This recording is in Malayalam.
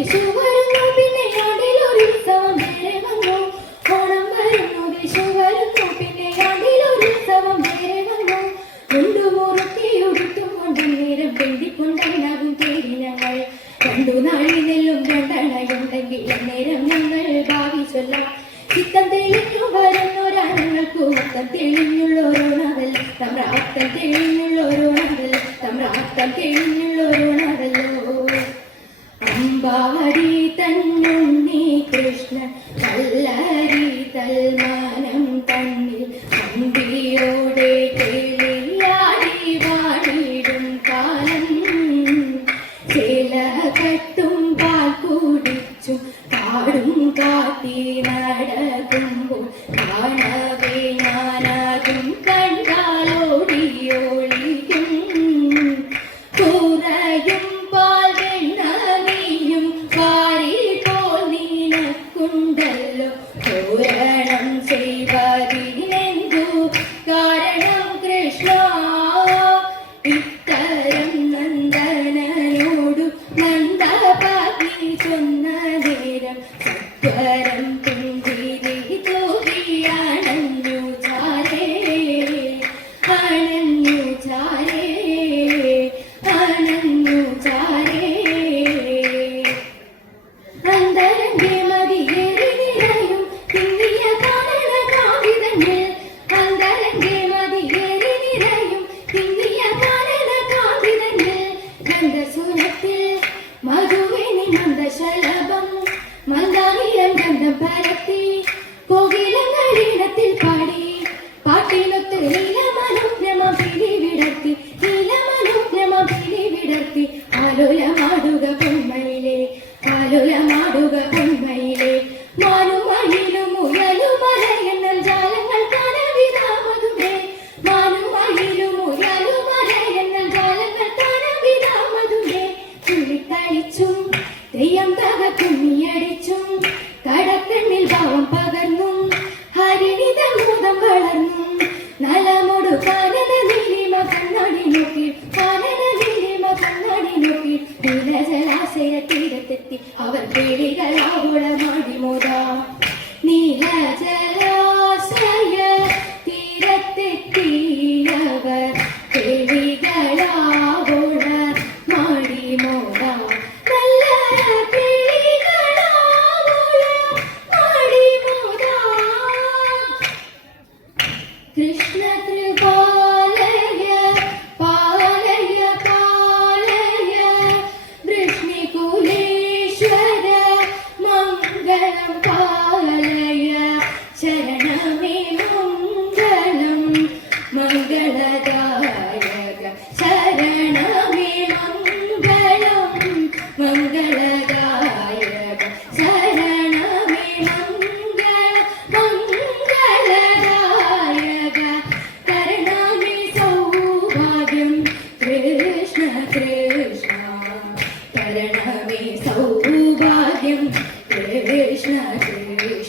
വിഷു വരുന്നു പിന്നെ ആണ്ടിലൊരു ഉത്സവം വേറെ വന്നു. ഓണം വരുന്നു വിഷു വരുന്നു പിന്നെ ആണ്ടിലൊരു ഉത്സവം വേറെ വന്നു. മുണ്ടുമുറുക്കിയുടുത്തുകൊണ്ട് നേരം പെണ്ടിക്കൊണ്ടനാകും തേടി ഞങ്ങൾ. രണ്ടു നാഴി നെല്ലും രണ്ടണയുണ്ടെങ്കിൽ നേരം ഞങ്ങൾ ഭാവി ചൊല്ലാം. ചിത്തം തെളിഞ്ഞു വരുന്നൊരാണുങ്ങൾക്കു മൊത്തം തെളിഞ്ഞുള്ളോരോണവല്ല തമ്രാത്തം തെളിഞ്ഞുള്ളോരോണവല്ല തമ്രാത്തം തെളിഞ്ഞുള്ളോരോണവല്ലോ. അമ്പാടി തന്നുണ്ണി കൃഷ്ണ കല്ലരി തൽമാനം തന്നിൽ അമ്പിയോടെ തെളിയാടി വാടിടും കാലം. ചേല കട്ടും പാൽ കുടിച്ചും കാടും കാട്ടി നടക്കുമ്പോൾ കാണവേ ഞാനാകും കണ്ടാലോടിയോളിക്കും. കുറയും പാൽ വെണ്ണമീയും പാരി പോൽ നീനക്കുണ്ടല്ലോ. പൂരണം ചെയ്വതിനെന്തു കാരണം കൃഷ്ണ. ഇത്തരം നന്ദനോടു നന്ദപതി ചൊന്ന നേരം സത്വരം പുഞ്ചിരി തൂകിയണഞ്ഞു ചാരേ അണഞ്ഞു ചാരേ അണഞ്ഞു ചാരേ. അന്തരംഗെ മതിയേറി നിറയും തിങ്ങിയ കാനന കാവിതങ്ങൾ. അന്തരംഗെ മതിയേറി നിറയും തിങ്ങിയ കാനന കാവിതങ്ങൾ. ഗന്ധസുരത്തിൽ മധുവിനി മന്ദശലഭം മന്ദാനിരം ഗന്ധം പരത്തി കോകിലങ്ങളിടത്തിൽ പാടി. പാട്ടിനൊത്ത് നീലമനുജ്ഞമ പിരി വിടർത്തി നീലമനുജ്ഞമ പിരി വിടർത്തി. ആലോലമാടുക പൊന്മയിലെ ആലോലമാടുക പൊന്മയിലെ. മാനുമയിലും മുയലുമലയെന്നൽ ജാലങ്ങൾ കനവിതാമതുമേ. മാനുമയിലും മുയലുമലയെന്നൽ ജാലങ്ങൾ കനവിതാമതുമേ. തുള്ളിക്കളിച്ചും തെയ്യം തകക്കുമ്മിയടിച്ചും കടപ്പെണ്ണിൽ ഭാവം പകർന്നും ഹരിണിതമൂതം വളർന്നും. നലമൊടു കാനന നീലിമ കണ്ണാടി നോക്കി കാനന നീലിമ കണ്ണാടി നോക്കി. നീലജലാശയ തീരത്തെത്തി അവർ പേടികളാവുളമാടി മോദാം. നീലജലാശയ തീരത്തെത്തിയവർ പേടികളാവുള മാടി മോദാം. നല്ല പേടികളാവുള മാടി മോദാം. കൃഷ്ണ കൃപാലയ പാലയ പാലയ വൃഷ്ണികുലേശ്വര മംഗളം പാലയ. ശരണമേ മംഗളം മംഗളദായക. ശരണമേ മംഗളം മംഗളദായക. ശരണമേ മംഗളം മംഗളദായക. കരണമേ സൗഭാഗ്യം കൃഷ്ണ കൃഷ്ണ. കരണമേ സൗഭാഗ്യം കൃഷ്ണ കൃഷ്ണ.